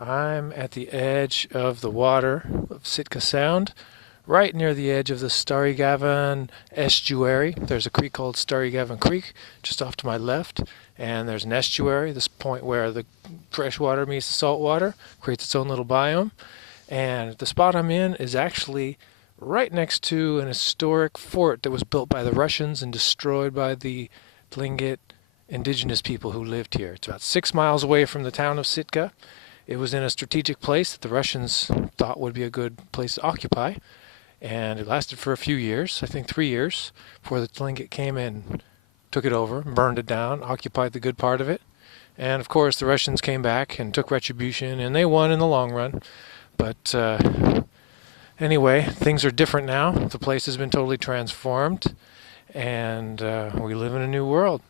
I'm at the edge of the water of Sitka Sound, right near the edge of the Starrygavan estuary. There's a creek called Starrygavan Creek just off to my left, and there's an estuary, this point where the fresh water meets the salt water, creates its own little biome. And the spot I'm in is actually right next to an historic fort that was built by the Russians and destroyed by the Tlingit indigenous people who lived here. It's about 6 miles away from the town of Sitka. It was in a strategic place that the Russians thought would be a good place to occupy, and it lasted for a few years, I think 3 years, before the Tlingit came in, took it over, burned it down, occupied the good part of it. And of course the Russians came back and took retribution, and they won in the long run. But anyway, things are different now. The place has been totally transformed, and we live in a new world.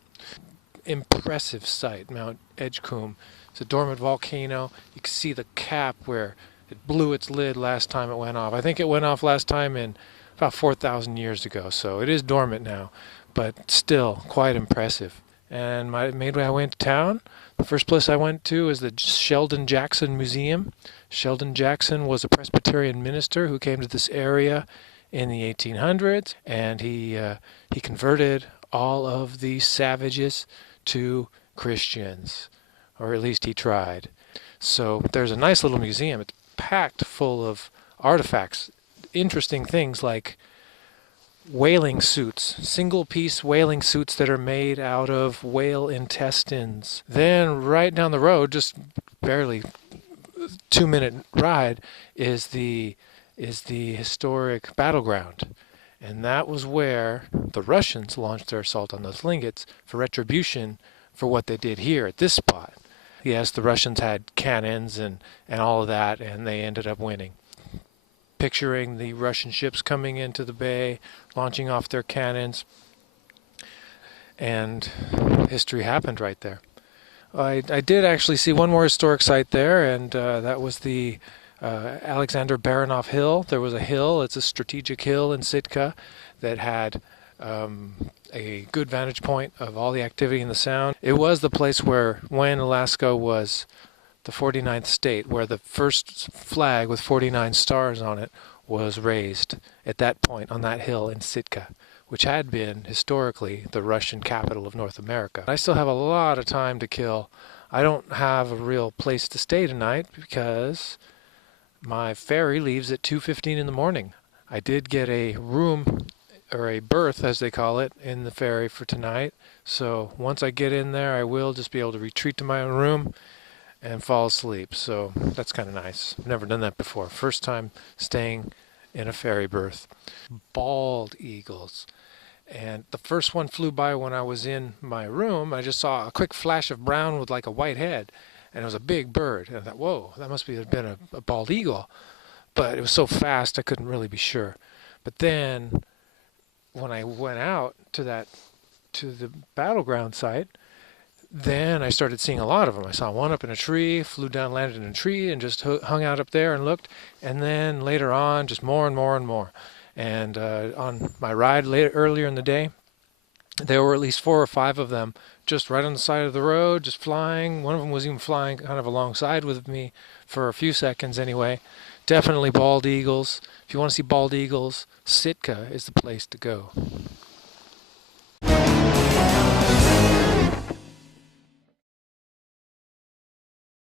Impressive sight, Mount Edgecombe. It's a dormant volcano. You can see the cap where it blew its lid last time it went off. I think it went off last time in about 4,000 years ago, so it is dormant now, but still quite impressive. And I went to town. The first place I went to is the Sheldon Jackson Museum. Sheldon Jackson was a Presbyterian minister who came to this area in the 1800s, and he converted all of these savages to Christians, or at least he tried. So there's a nice little museum. It's packed full of artifacts, interesting things like whaling suits, single-piece whaling suits that are made out of whale intestines. Then right down the road, just barely 2-minute ride, is the historic battleground. And that was where the Russians launched their assault on the Tlingits for retribution for what they did here at this spot. Yes, the Russians had cannons and all of that, and they ended up winning. Picturing the Russian ships coming into the bay, launching off their cannons, and history happened right there. I did actually see one more historic site there, and that was the Alexander Baranov Hill. There was a hill, it's a strategic hill in Sitka that had a good vantage point of all the activity in the Sound. It was the place where, when Alaska was the 49th state, where the first flag with 49 stars on it was raised at that point on that hill in Sitka, which had been historically the Russian capital of North America. I still have a lot of time to kill. I don't have a real place to stay tonight because my ferry leaves at 2:15 in the morning. I did get a room, or a berth as they call it, in the ferry for tonight. So once I get in there, I will just be able to retreat to my own room and fall asleep. So that's kind of nice. I've never done that before. First time staying in a ferry berth. Bald eagles. And the first one flew by when I was in my room. I just saw a quick flash of brown with like a white head. And it was a big bird. And I thought, whoa, that must have been a bald eagle. But it was so fast I couldn't really be sure. But then when I went out to the battleground site, then I started seeing a lot of them. I saw one up in a tree, flew down, landed in a tree, and just hung out up there and looked. And then later on, just more and more and more. And on my ride earlier in the day, there were at least 4 or 5 of them just right on the side of the road, just flying. One of them was even flying kind of alongside with me for a few seconds anyway. Definitely bald eagles. If you want to see bald eagles, Sitka is the place to go.